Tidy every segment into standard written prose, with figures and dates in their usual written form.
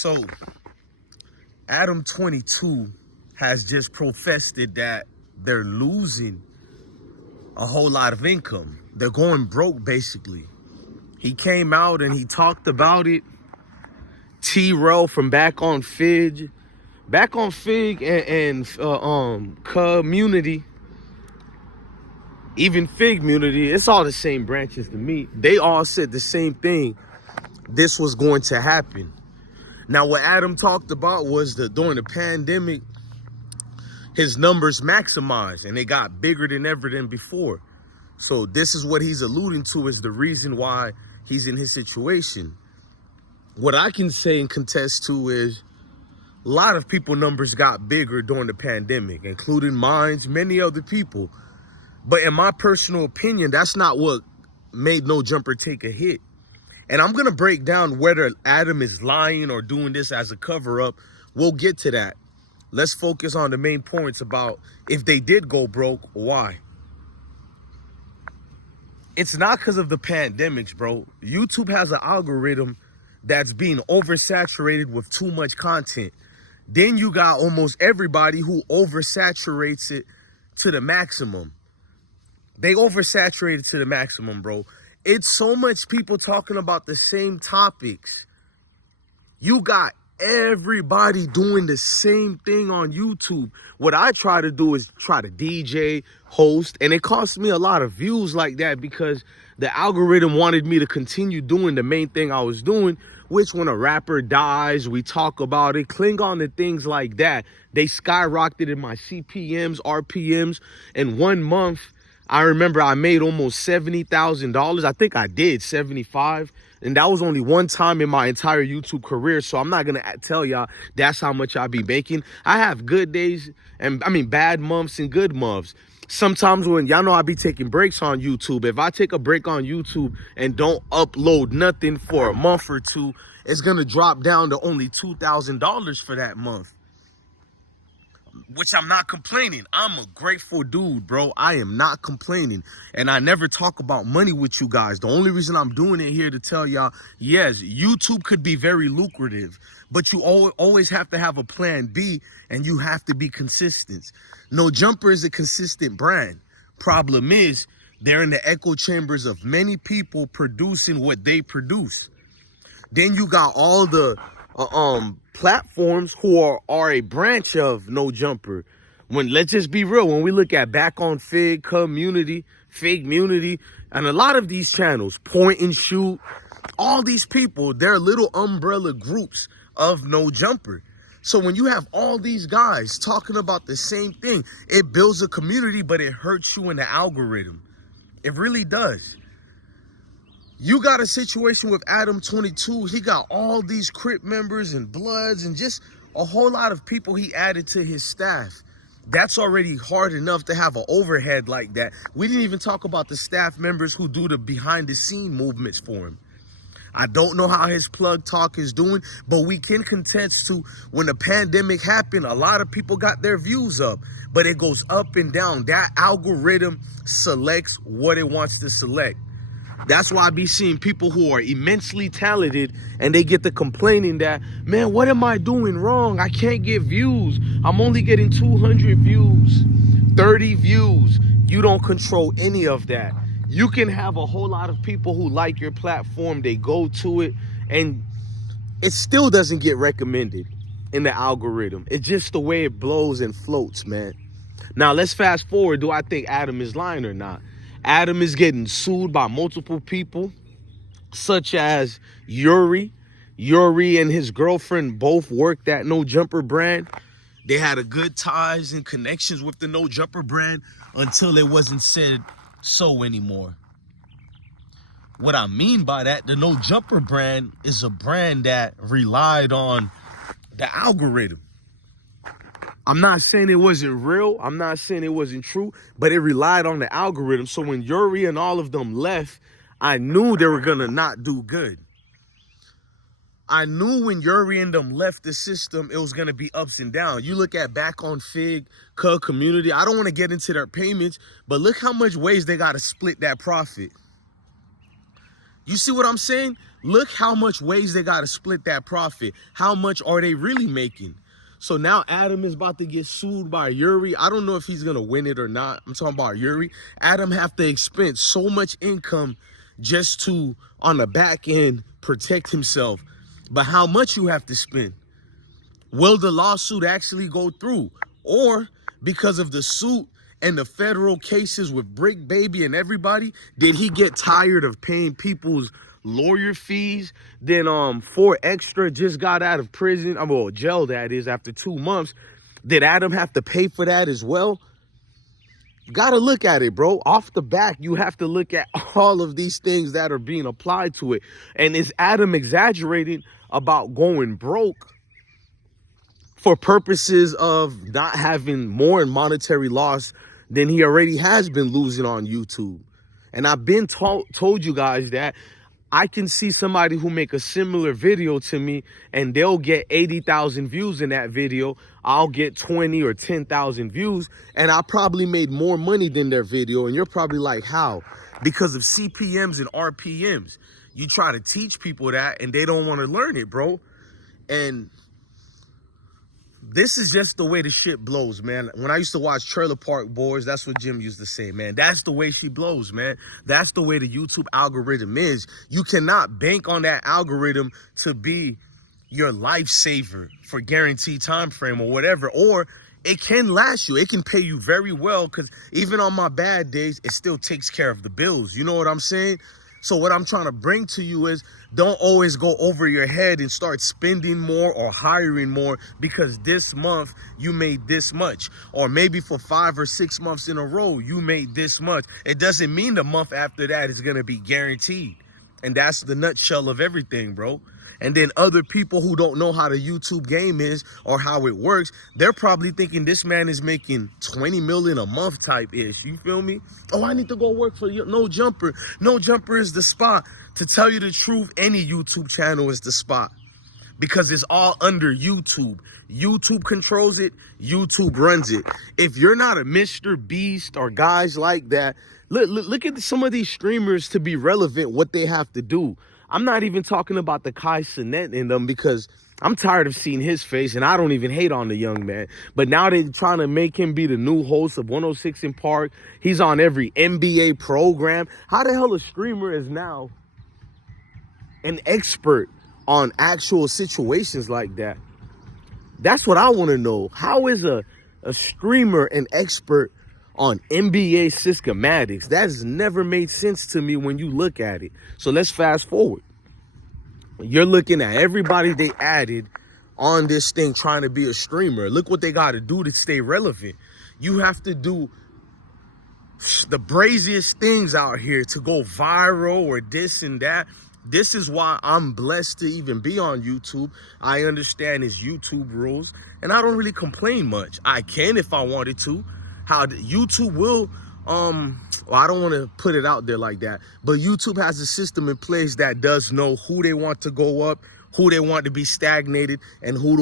So, ADAM22 has just professed it that they're losing a whole lot of income. They're going broke, basically. He came out and he talked about it. T-Row from Back on Fig and Community, even Figmunity, it's all the same branches to me. They all said the same thing. This was going to happen. Now, what Adam talked about was that during the pandemic, his numbers maximized and they got bigger than ever than before. So this is what he's alluding to is the reason why he's in his situation. What I can say and contest to is a lot of people numbers got bigger during the pandemic, including mine, many other people. But in my personal opinion, that's not what made No Jumper take a hit. And I'm going to break down whether Adam is lying or doing this as a cover-up. We'll get to that. Let's focus on the main points about if they did go broke, why. It's not because of the pandemics, bro. YouTube has an algorithm that's being oversaturated with too much content. Then you got almost everybody who oversaturates it to the maximum. They oversaturate it to the maximum, bro. It's so much people talking about the same topics. You got everybody doing the same thing on YouTube. What I try to do is try to DJ, host, and it costs me a lot of views like that because the algorithm wanted me to continue doing the main thing I was doing, which when a rapper dies, we talk about it, cling on to things like that. They skyrocketed in my CPMs, RPMs. In 1 month, I remember I made almost $70,000. I think I did 75. And that was only one time in my entire YouTube career. So I'm not going to tell y'all that's how much I be making. I have good days and bad months and good months. Sometimes when y'all know I be taking breaks on YouTube. If I take a break on YouTube and don't upload nothing for a month or two, it's going to drop down to only $2,000 for that month. Which I'm not complaining. I'm a grateful dude, bro. I am not complaining. And I never talk about money with you guys. The only reason I'm doing it here to tell y'all, yes, YouTube could be very lucrative, but you always have to have a plan B and you have to be consistent. No Jumper is a consistent brand. Problem is, they're in the echo chambers of many people producing what they produce. Then you got all the platforms who are a branch of No Jumper. Let's just be real, when we look at Back on Fig, Community, Figmunity, and a lot of these channels, Point and Shoot, all these people, they're little umbrella groups of No Jumper. So when you have all these guys talking about the same thing, it builds a community, but it hurts you in the algorithm. It really does. You got a situation with ADAM22. He got all these Crip members and Bloods and just a whole lot of people he added to his staff. That's already hard enough to have an overhead like that. We didn't even talk about the staff members who do the behind the scene movements for him. I don't know how his plug talk is doing, but we can contest to when the pandemic happened, a lot of people got their views up, but it goes up and down. That algorithm selects what it wants to select. That's why I be seeing people who are immensely talented and they get to complaining that, man, what am I doing wrong? I can't get views. I'm only getting 200 views, 30 views. You don't control any of that. You can have a whole lot of people who like your platform. They go to it and it still doesn't get recommended in the algorithm. It's just the way it blows and floats, man. Now, let's fast forward. Do I think Adam is lying or not? Adam is getting sued by multiple people, such as Yuri. Yuri and his girlfriend both worked at No Jumper brand. They had a good ties and connections with the No Jumper brand until it wasn't said so anymore. What I mean by that, the No Jumper brand is a brand that relied on the algorithm. I'm not saying it wasn't real. I'm not saying it wasn't true, but it relied on the algorithm. So when Yuri and all of them left, I knew they were going to not do good. I knew when Yuri and them left the system, it was going to be ups and downs. You look at Back on Fig, Community. I don't want to get into their payments, but look how much ways they got to split that profit. You see what I'm saying? Look how much ways they got to split that profit. How much are they really making? So now Adam is about to get sued by Yuri. I don't know if he's going to win it or not. I'm talking about Yuri. Adam have to expend so much income just to, on the back end, protect himself. But how much you have to spend? Will the lawsuit actually go through? Or because of the suit and the federal cases with Brick Baby and everybody, did he get tired of paying people's lawyer fees? Then 4 Extra just got out of prison. Well, jail, that is, after 2 months. Did Adam have to pay for that as well? You gotta look at it, bro. Off the back, you have to look at all of these things that are being applied to it. And is Adam exaggerating about going broke for purposes of not having more in monetary loss than he already has been losing on YouTube? And I've been told you guys that I can see somebody who make a similar video to me and they'll get 80,000 views in that video. I'll get 20 or 10,000 views and I probably made more money than their video. And you're probably like, how? Because of CPMs and RPMs. You try to teach people that and they don't want to learn it, bro. And this is just the way the shit blows, man. When I used to watch Trailer Park Boys, that's what Jim used to say, man. That's the way she blows, man. That's the way the YouTube algorithm is. You cannot bank on that algorithm to be your lifesaver for guaranteed time frame or whatever. Or it can last you. It can pay you very well because even on my bad days, it still takes care of the bills. You know what I'm saying? So what I'm trying to bring to you is don't always go over your head and start spending more or hiring more because this month you made this much. Or maybe for 5 or 6 months in a row, you made this much. It doesn't mean the month after that is going to be guaranteed. And that's the nutshell of everything, bro. And then other people who don't know how the YouTube game is or how it works, they're probably thinking this man is making 20 million a month type ish. You feel me? Oh, I need to go work for No Jumper. No Jumper is the spot. To tell you the truth, any YouTube channel is the spot because it's all under YouTube. YouTube controls it. YouTube runs it. If you're not a Mr. Beast or guys like that, look at some of these streamers to be relevant, what they have to do. I'm not even talking about the Kai Cenat in them because I'm tired of seeing his face and I don't even hate on the young man. But now they're trying to make him be the new host of 106 in Park. He's on every NBA program. How the hell a streamer is now an expert on actual situations like that? That's what I want to know. How is a streamer an expert on NBA schematics? That has never made sense to me when you look at it. So let's fast forward. You're looking at everybody they added on this thing trying to be a streamer. Look what they got to do to stay relevant. You have to do the braziest things out here to go viral or this and that. This is why I'm blessed to even be on YouTube. I understand his YouTube rules and I don't really complain much. I can if I wanted to. How YouTube will, well, I don't want to put it out there like that, but YouTube has a system in place that does know who they want to go up, who they want to be stagnated, and who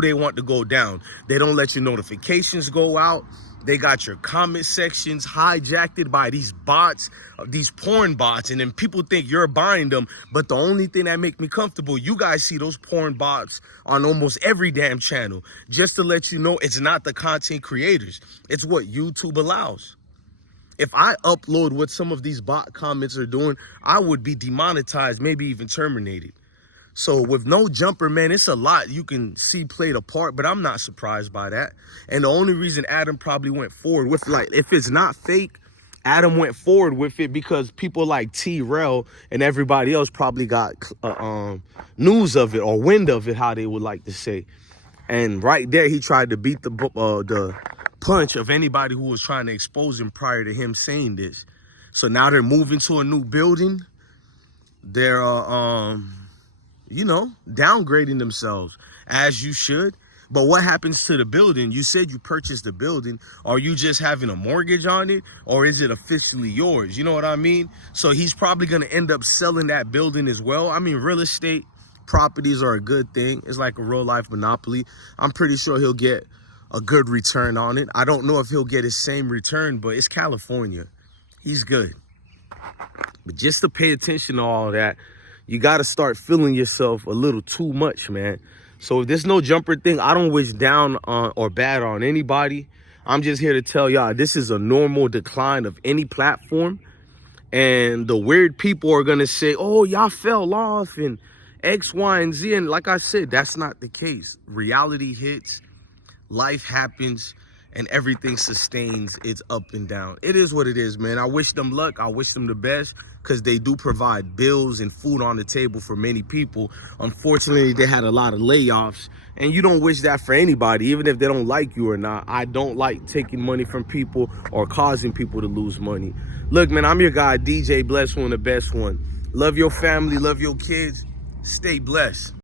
they want to go down. They don't let your notifications go out. They got your comment sections hijacked by these bots, these porn bots, and then people think you're buying them. But the only thing that make me comfortable, you guys see those porn bots on almost every damn channel. Just to let you know, it's not the content creators. It's what YouTube allows. If I upload what some of these bot comments are doing, I would be demonetized, maybe even terminated. So with No Jumper, man, it's a lot you can see played a part, but I'm not surprised by that. And the only reason Adam probably went forward with, like, if it's not fake, Adam went forward with it because people like T-Rel and everybody else probably got news of it or wind of it, how they would like to say. And right there, he tried to beat the punch of anybody who was trying to expose him prior to him saying this. So now they're moving to a new building. They're you know, downgrading themselves, as you should. But what happens to the building? You said you purchased the building. Are you just having a mortgage on it? Or is it officially yours? You know what I mean? So he's probably going to end up selling that building as well. I mean, real estate properties are a good thing. It's like a real life monopoly. I'm pretty sure he'll get a good return on it. I don't know if he'll get his same return, but it's California. He's good. But just to pay attention to all that, you got to start feeling yourself a little too much, man. So if there's no jumper thing, I don't wish down on or bad on anybody. I'm just here to tell y'all this is a normal decline of any platform. And the weird people are going to say, oh, y'all fell off and X, Y, and Z. And like I said, that's not the case. Reality hits, life happens, and everything sustains. It's up and down. It is what it is, man. I wish them luck. I wish them the best, because they do provide bills and food on the table for many people. Unfortunately, they had a lot of layoffs, and you don't wish that for anybody, even if they don't like you or not. I don't like taking money from people or causing people to lose money. Look, man, I'm your guy, DJ Blessed One, the best one. Love your family, love your kids. Stay blessed.